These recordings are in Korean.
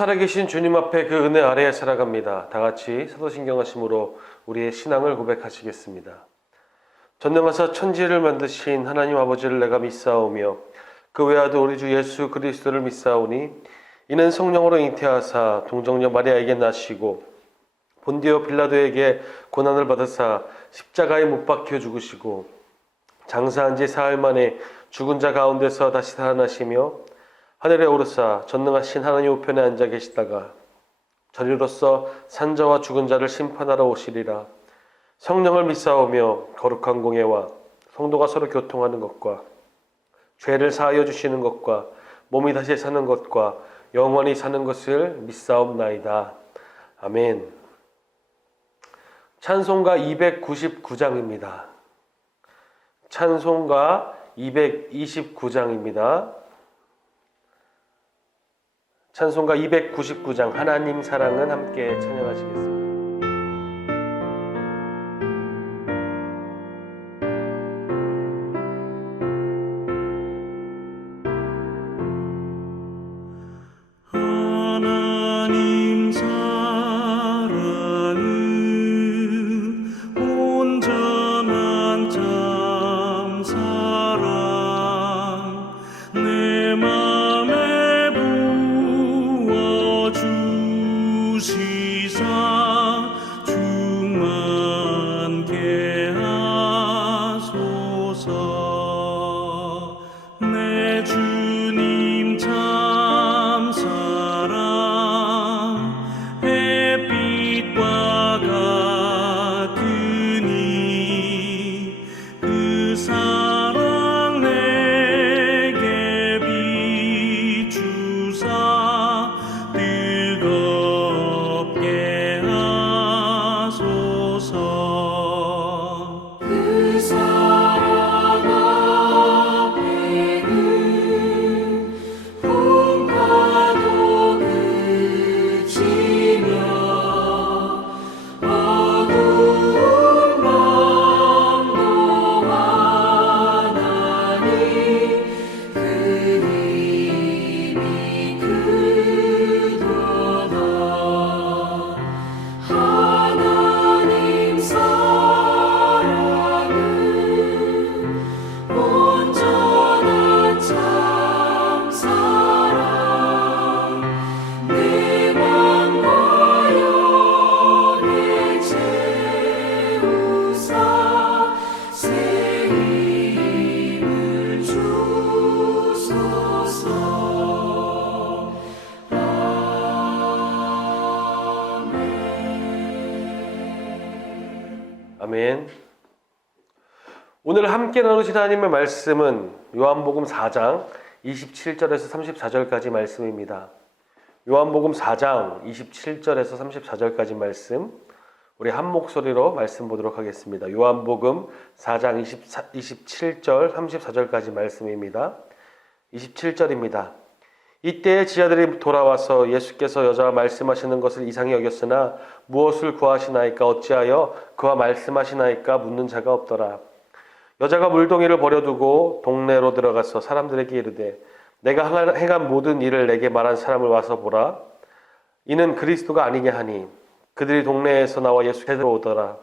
살아계신 주님 앞에 그 은혜 아래에 살아갑니다. 다 같이 사도신경하심으로 우리의 신앙을 고백하시겠습니다. 전능하사 천지를 만드신 하나님 아버지를 내가 믿사오며 그 외아들 우리 주 예수 그리스도를 믿사오니 이는 성령으로 잉태하사 동정녀 마리아에게 나시고 본디오 빌라도에게 고난을 받으사 십자가에 못 박혀 죽으시고 장사한 지 사흘 만에 죽은 자 가운데서 다시 살아나시며 하늘에 오르사 전능하신 하나님 우편에 앉아 계시다가 저리로서 산자와 죽은 자를 심판하러 오시리라. 성령을 믿사오며 거룩한 공예와 성도가 서로 교통하는 것과 죄를 사하여 주시는 것과 몸이 다시 사는 것과 영원히 사는 것을 믿사옵나이다. 아멘. 찬송가 299장입니다. 찬송가 229장입니다. 찬송가 299장 하나님 사랑은 함께 찬양하시겠습니다. 하나님 사랑은 온전한 참 사랑 내 맘에 부어주시사 충만케 하소서. 내 주님 참 사랑 햇빛과 같으니 그 사랑 내게 비추사 뜨겁게 하소서. 그 사랑 앞에는 풍파도 그치며 어두운 밤도 환하니 그 힘이 크도다. 하나님 사랑은 온전한 참 사랑 내 맘과 영에 채우사 새 힘을 주소서. 아멘. 오늘 함께 나누신 하나님의 말씀은 요한복음 4장 27절에서 34절까지 말씀입니다. 요한복음 4장 27절에서 34절까지 말씀 우리 한 목소리로 말씀 보도록 하겠습니다. 요한복음 4장 27절 34절까지 말씀입니다. 27절입니다. 이때에 지자들이 돌아와서 예수께서 여자와 말씀하시는 것을 이상히 여겼으나 무엇을 구하시나이까 어찌하여 그와 말씀하시나이까 묻는 자가 없더라. 여자가 물동이를 버려두고 동네로 들어가서 사람들에게 이르되 내가 행한 모든 일을 내게 말한 사람을 와서 보라. 이는 그리스도가 아니냐 하니 그들이 동네에서 나와 예수께로 오더라.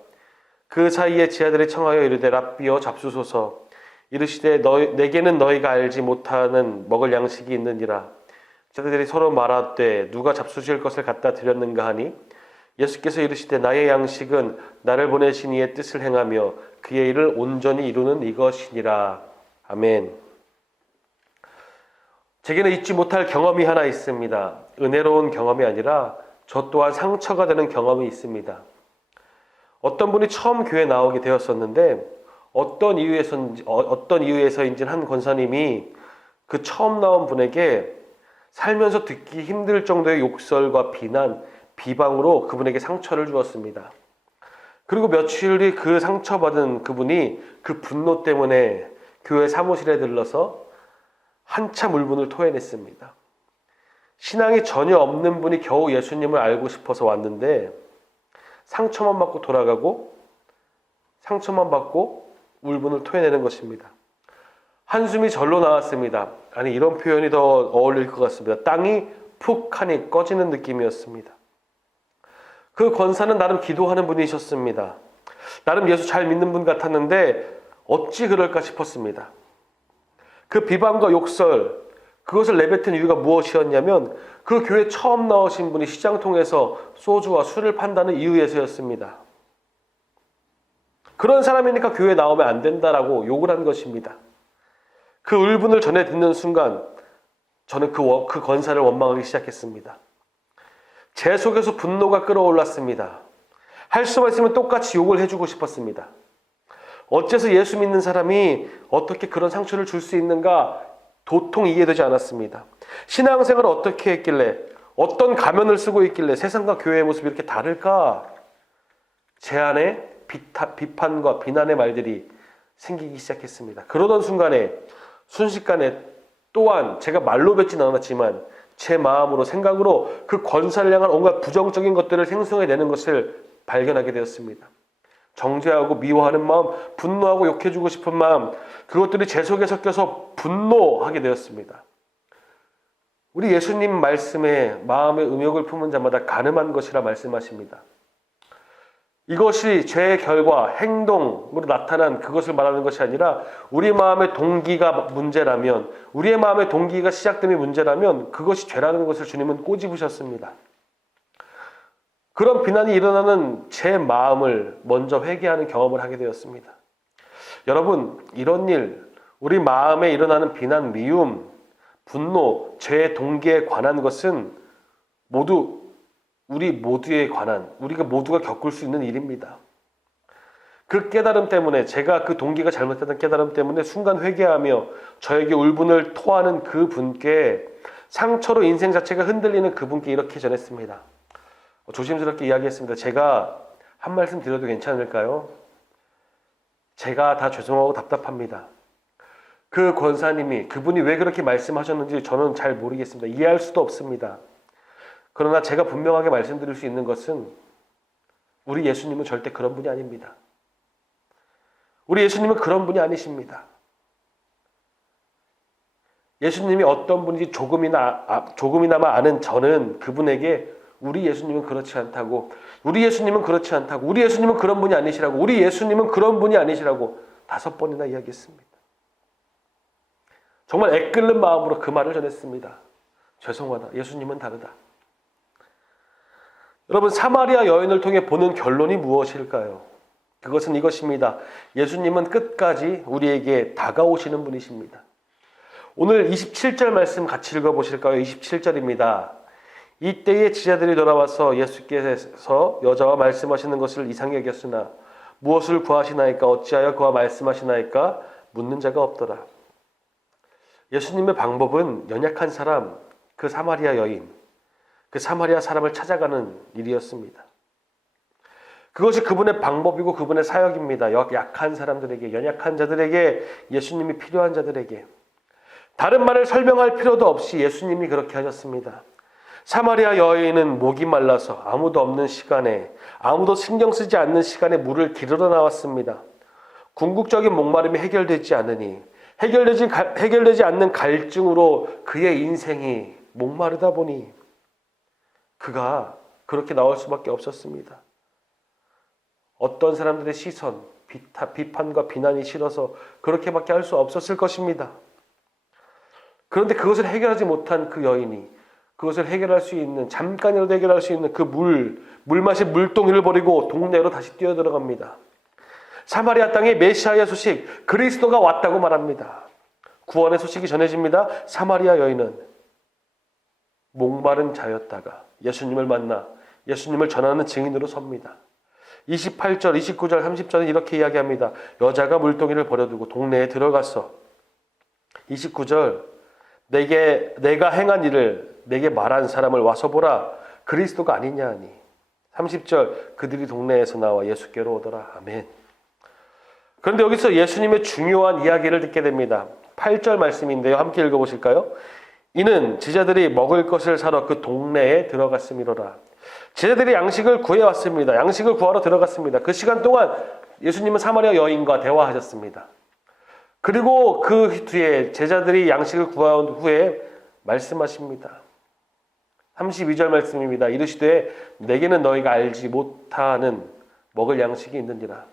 그 사이에 지자들이 청하여 이르되 랍비여 잡수소서. 이르시되 내게는 너희가 알지 못하는 먹을 양식이 있느니라. 지자들이 서로 말하되 누가 잡수실 것을 갖다 드렸는가 하니 예수께서 이르시되 나의 양식은 나를 보내신 이의 뜻을 행하며 그의 일을 온전히 이루는 이것이니라. 아멘. 제게는 잊지 못할 경험이 하나 있습니다. 은혜로운 경험이 아니라 저 또한 상처가 되는 경험이 있습니다. 어떤 분이 처음 교회에 나오게 되었었는데 어떤 이유에서인지 한 권사님이 그 처음 나온 분에게 살면서 듣기 힘들 정도의 욕설과 비난, 비방으로 그분에게 상처를 주었습니다. 그리고 며칠 뒤 그 상처받은 그분이 그 분노 때문에 교회 사무실에 들러서 한참 울분을 토해냈습니다. 신앙이 전혀 없는 분이 겨우 예수님을 알고 싶어서 왔는데 상처만 받고 돌아가고 상처만 받고 울분을 토해내는 것입니다. 한숨이 절로 나왔습니다. 아니, 이런 표현이 더 어울릴 것 같습니다. 땅이 푹 하니 꺼지는 느낌이었습니다. 그 권사는 나름 기도하는 분이셨습니다. 나름 예수 잘 믿는 분 같았는데 어찌 그럴까 싶었습니다. 그 비방과 욕설, 그것을 내뱉은 이유가 무엇이었냐면 그 교회 처음 나오신 분이 시장통에서 소주와 술을 판다는 이유에서였습니다. 그런 사람이니까 교회에 나오면 안 된다라고 욕을 한 것입니다. 그 울분을 전해 듣는 순간 저는 그 권사를 원망하기 시작했습니다. 제 속에서 분노가 끌어올랐습니다. 할 수만 있으면 똑같이 욕을 해주고 싶었습니다. 어째서 예수 믿는 사람이 어떻게 그런 상처를 줄 수 있는가 도통 이해되지 않았습니다. 신앙생활을 어떻게 했길래, 어떤 가면을 쓰고 있길래 세상과 교회의 모습이 이렇게 다를까? 제 안에 비판과 비난의 말들이 생기기 시작했습니다. 그러던 순간에 순식간에 또한 제가 말로 뱉진 않았지만 제 마음으로 생각으로 그 권사를 향한 온갖 부정적인 것들을 생성해내는 것을 발견하게 되었습니다. 정죄하고 미워하는 마음, 분노하고 욕해주고 싶은 마음, 그것들이 제 속에 섞여서 분노하게 되었습니다. 우리 예수님 말씀에 마음의 음욕을 품은 자마다 간음한 것이라 말씀하십니다. 이것이 죄의 결과, 행동으로 나타난 그것을 말하는 것이 아니라 우리 마음의 동기가 문제라면, 우리의 마음의 동기가 시작됨이 문제라면 그것이 죄라는 것을 주님은 꼬집으셨습니다. 그런 비난이 일어나는 제 마음을 먼저 회개하는 경험을 하게 되었습니다. 여러분, 이런 일, 우리 마음에 일어나는 비난, 미움, 분노, 죄의 동기에 관한 것은 모두 우리 모두에 관한, 우리가 모두가 겪을 수 있는 일입니다. 그 깨달음 때문에, 제가 그 동기가 잘못됐다는 깨달음 때문에 순간 회개하며 저에게 울분을 토하는 그 분께, 상처로 인생 자체가 흔들리는 그분께 이렇게 전했습니다. 조심스럽게 이야기했습니다. 제가 한 말씀 드려도 괜찮을까요? 제가 다 죄송하고 답답합니다. 그 권사님이, 그분이 왜 그렇게 말씀하셨는지 저는 잘 모르겠습니다. 이해할 수도 없습니다. 그러나 제가 분명하게 말씀드릴 수 있는 것은 우리 예수님은 절대 그런 분이 아닙니다. 우리 예수님은 그런 분이 아니십니다. 예수님이 어떤 분인지 조금이나마 아는 저는 그분에게 우리 예수님은 그렇지 않다고, 우리 예수님은 그렇지 않다고, 우리 예수님은 그런 분이 아니시라고, 우리 예수님은 그런 분이 아니시라고 5번이나 이야기했습니다. 정말 애끓는 마음으로 그 말을 전했습니다. 죄송하다. 예수님은 다르다. 여러분, 사마리아 여인을 통해 보는 결론이 무엇일까요? 그것은 이것입니다. 예수님은 끝까지 우리에게 다가오시는 분이십니다. 오늘 27절 말씀 같이 읽어보실까요? 27절입니다. 이때에 제자들이 돌아와서 예수께서 여자와 말씀하시는 것을 이상히 여겼으나 무엇을 구하시나이까? 어찌하여 그와 말씀하시나이까? 묻는 자가 없더라. 예수님의 방법은 연약한 사람, 그 사마리아 여인, 그 사마리아 사람을 찾아가는 일이었습니다. 그것이 그분의 방법이고 그분의 사역입니다. 약한 사람들에게, 연약한 자들에게, 예수님이 필요한 자들에게. 다른 말을 설명할 필요도 없이 예수님이 그렇게 하셨습니다. 사마리아 여인은 목이 말라서 아무도 없는 시간에, 아무도 신경 쓰지 않는 시간에 물을 기르러 나왔습니다. 궁극적인 목마름이 해결되지 않으니, 해결되지 않는 갈증으로 그의 인생이 목마르다 보니 그가 그렇게 나올 수밖에 없었습니다. 어떤 사람들의 시선, 비판과 비난이 싫어서 그렇게밖에 할 수 없었을 것입니다. 그런데 그것을 해결하지 못한 그 여인이, 그것을 해결할 수 있는, 잠깐이라도 해결할 수 있는 그 물 마실 물동이를 버리고 동네로 다시 뛰어들어갑니다. 사마리아 땅에 메시아의 소식, 그리스도가 왔다고 말합니다. 구원의 소식이 전해집니다. 사마리아 여인은 목마른 자였다가 예수님을 만나 예수님을 전하는 증인으로 섭니다. 28절, 29절, 30절은 이렇게 이야기합니다. 여자가 물동이를 버려두고 동네에 들어갔어. 29절, 내가 행한 일을 내게 말한 사람을 와서 보라. 그리스도가 아니냐 하니. 30절, 그들이 동네에서 나와 예수께로 오더라. 아멘. 그런데 여기서 예수님의 중요한 이야기를 듣게 됩니다. 8절 말씀인데요. 함께 읽어보실까요? 이는 제자들이 먹을 것을 사러 그 동네에 들어갔음이로라. 제자들이 양식을 구해왔습니다. 양식을 구하러 들어갔습니다. 그 시간 동안 예수님은 사마리아 여인과 대화하셨습니다. 그리고 그 뒤에 제자들이 양식을 구한 후에 말씀하십니다. 32절 말씀입니다. 이르시되 내게는 너희가 알지 못하는 먹을 양식이 있느니라.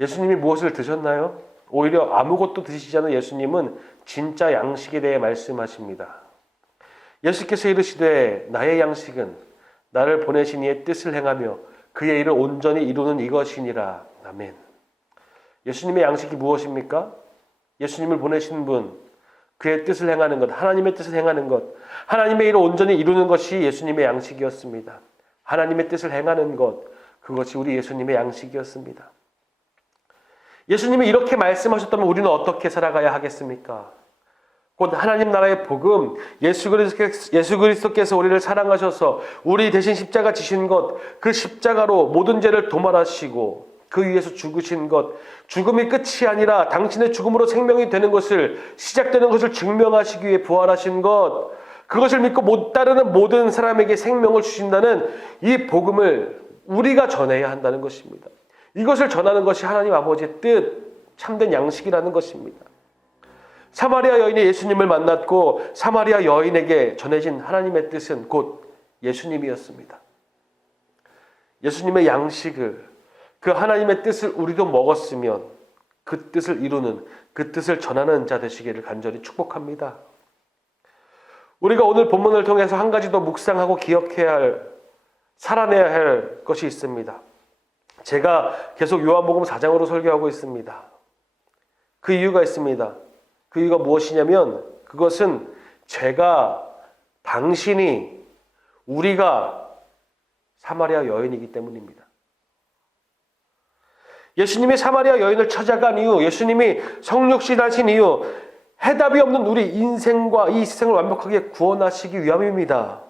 예수님이 무엇을 드셨나요? 오히려 아무것도 드시지 않은 예수님은 진짜 양식에 대해 말씀하십니다. 예수께서 이르시되 나의 양식은 나를 보내신 이의 뜻을 행하며 그의 일을 온전히 이루는 이것이니라. 아멘. 예수님의 양식이 무엇입니까? 예수님을 보내신 분, 그의 뜻을 행하는 것, 하나님의 뜻을 행하는 것, 하나님의 일을 온전히 이루는 것이 예수님의 양식이었습니다. 하나님의 뜻을 행하는 것, 그것이 우리 예수님의 양식이었습니다. 예수님이 이렇게 말씀하셨다면 우리는 어떻게 살아가야 하겠습니까? 곧 하나님 나라의 복음, 예수 그리스도께서 우리를 사랑하셔서 우리 대신 십자가 지신 것, 그 십자가로 모든 죄를 도말하시고 그 위에서 죽으신 것, 죽음이 끝이 아니라 당신의 죽음으로 생명이 되는 것을, 시작되는 것을 증명하시기 위해 부활하신 것, 그것을 믿고 못 따르는 모든 사람에게 생명을 주신다는 이 복음을 우리가 전해야 한다는 것입니다. 이것을 전하는 것이 하나님 아버지의 뜻, 참된 양식이라는 것입니다. 사마리아 여인이 예수님을 만났고 사마리아 여인에게 전해진 하나님의 뜻은 곧 예수님이었습니다. 예수님의 양식을, 그 하나님의 뜻을 우리도 먹었으면 그 뜻을 이루는, 그 뜻을 전하는 자 되시기를 간절히 축복합니다. 우리가 오늘 본문을 통해서 한 가지 더 묵상하고 기억해야 할, 살아내야 할 것이 있습니다. 제가 계속 요한복음 4장으로 설교하고 있습니다. 그 이유가 있습니다. 그 이유가 무엇이냐면 그것은 제가, 당신이, 우리가 사마리아 여인이기 때문입니다. 예수님이 사마리아 여인을 찾아간 이유, 예수님이 성육신하신 이유, 해답이 없는 우리 인생과 이 세상을 완벽하게 구원하시기 위함입니다.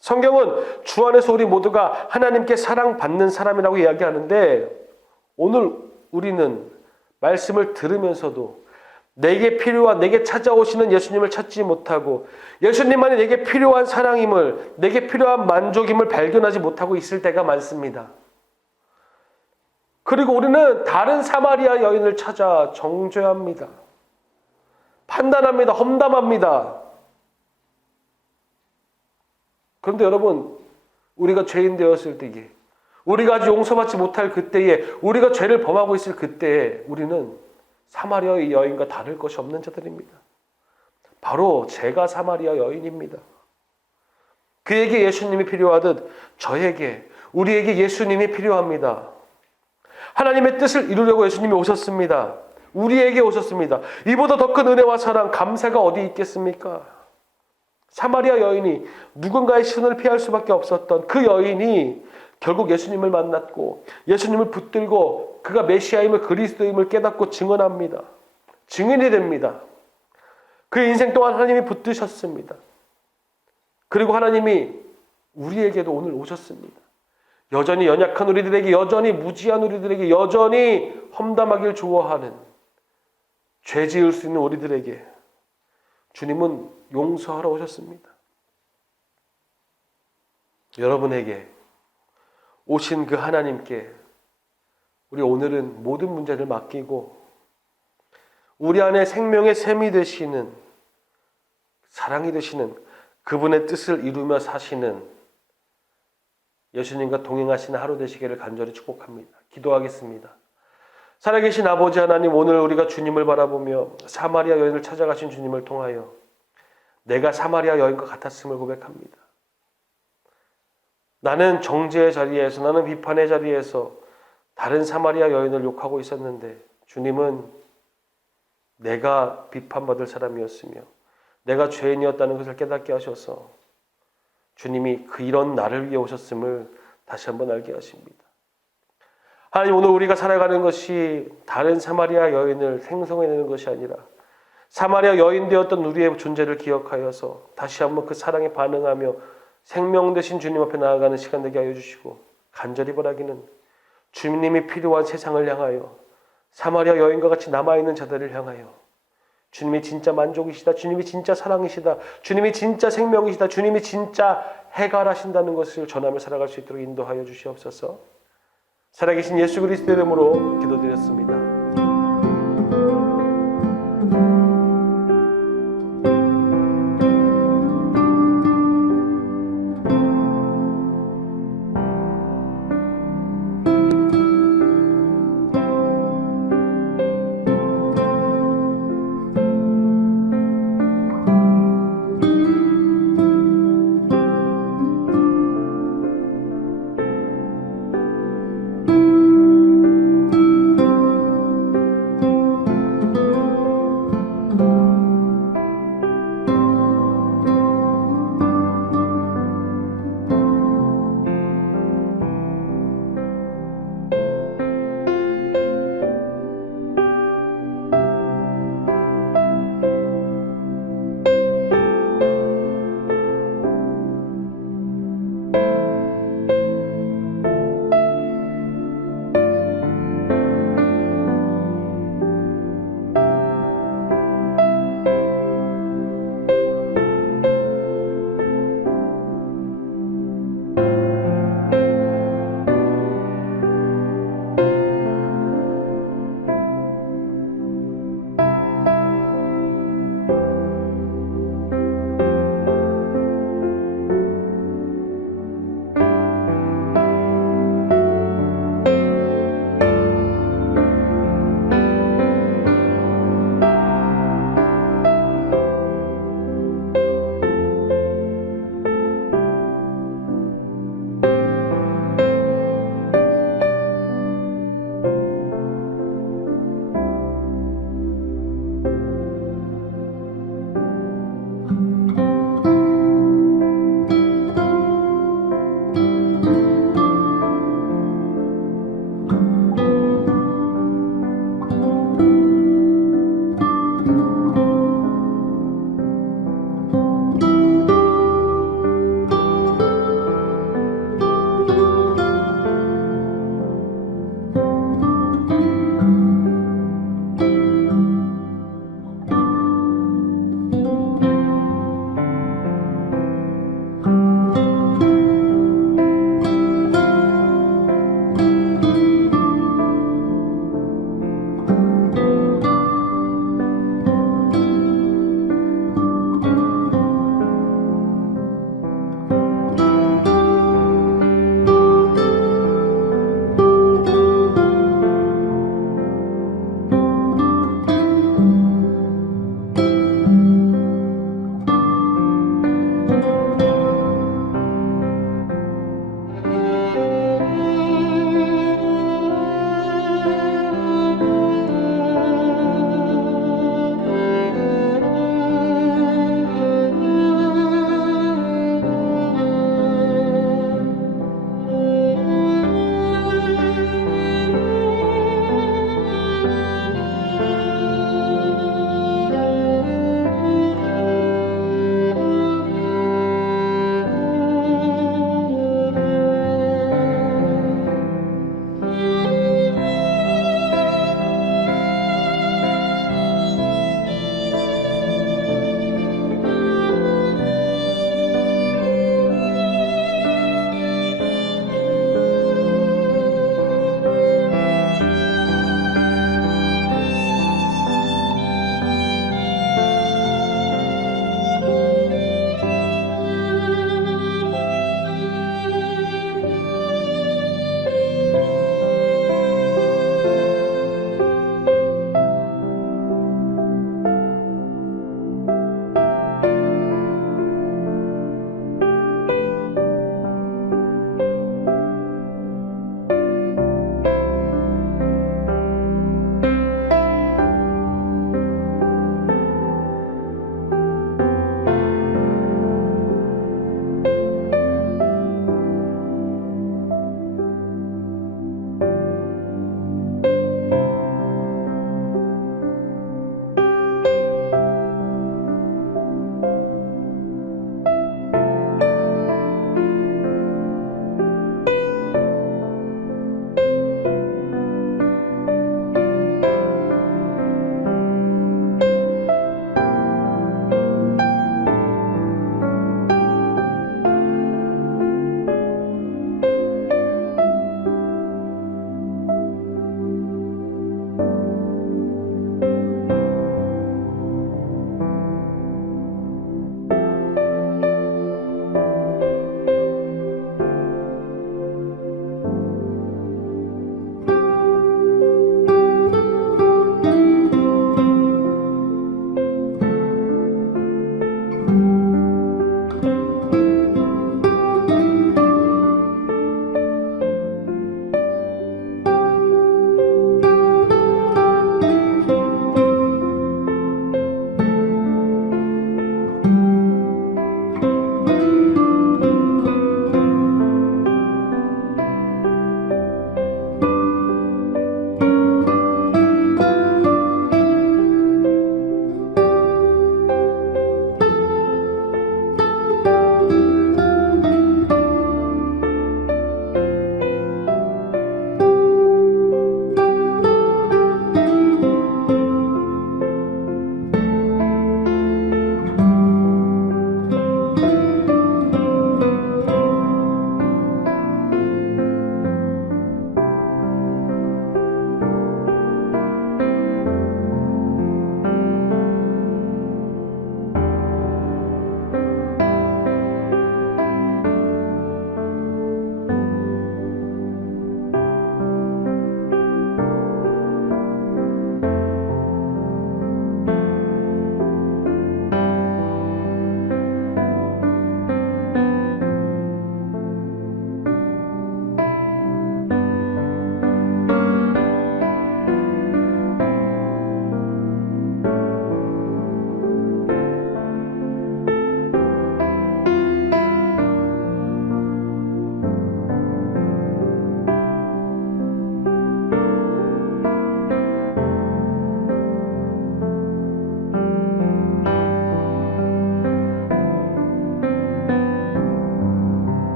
성경은 주 안에서 우리 모두가 하나님께 사랑받는 사람이라고 이야기하는데 오늘 우리는 말씀을 들으면서도 내게 필요한, 내게 찾아오시는 예수님을 찾지 못하고 예수님만이 내게 필요한 사랑임을, 내게 필요한 만족임을 발견하지 못하고 있을 때가 많습니다. 그리고 우리는 다른 사마리아 여인을 찾아 정죄합니다. 판단합니다. 험담합니다. 그런데 여러분, 우리가 죄인 되었을 때에, 우리가 아직 용서받지 못할 그때에, 우리가 죄를 범하고 있을 그때에 우리는 사마리아 여인과 다를 것이 없는 자들입니다. 바로 제가 사마리아 여인입니다. 그에게 예수님이 필요하듯 저에게, 우리에게 예수님이 필요합니다. 하나님의 뜻을 이루려고 예수님이 오셨습니다. 우리에게 오셨습니다. 이보다 더 큰 은혜와 사랑, 감사가 어디 있겠습니까? 사마리아 여인이, 누군가의 시선을 피할 수밖에 없었던 그 여인이 결국 예수님을 만났고 예수님을 붙들고 그가 메시아임을, 그리스도임을 깨닫고 증언합니다. 증인이 됩니다. 그의 인생 동안 하나님이 붙드셨습니다. 그리고 하나님이 우리에게도 오늘 오셨습니다. 여전히 연약한 우리들에게, 여전히 무지한 우리들에게, 여전히 험담하길 좋아하는, 죄 지을 수 있는 우리들에게 주님은 용서하러 오셨습니다. 여러분에게 오신 그 하나님께 우리 오늘은 모든 문제를 맡기고 우리 안에 생명의 샘이 되시는, 사랑이 되시는 그분의 뜻을 이루며 사시는 예수님과 동행하시는 하루 되시기를 간절히 축복합니다. 기도하겠습니다. 살아계신 아버지 하나님, 오늘 우리가 주님을 바라보며 사마리아 여인을 찾아가신 주님을 통하여 내가 사마리아 여인과 같았음을 고백합니다. 나는 정죄의 자리에서, 나는 비판의 자리에서 다른 사마리아 여인을 욕하고 있었는데 주님은 내가 비판받을 사람이었으며 내가 죄인이었다는 것을 깨닫게 하셔서 주님이 이런 나를 위해 오셨음을 다시 한번 알게 하십니다. 하나님, 오늘 우리가 살아가는 것이 다른 사마리아 여인을 생성해내는 것이 아니라 사마리아 여인 되었던 우리의 존재를 기억하여서 다시 한번 그 사랑에 반응하며 생명 되신 주님 앞에 나아가는 시간 되게 하여 주시고, 간절히 바라기는 주님이 필요한 세상을 향하여 사마리아 여인과 같이 남아있는 자들을 향하여 주님이 진짜 만족이시다, 주님이 진짜 사랑이시다, 주님이 진짜 생명이시다, 주님이 진짜 해결하신다는 것을 전하며 살아갈 수 있도록 인도하여 주시옵소서. 살아계신 예수 그리스도의 이름으로 기도드렸습니다.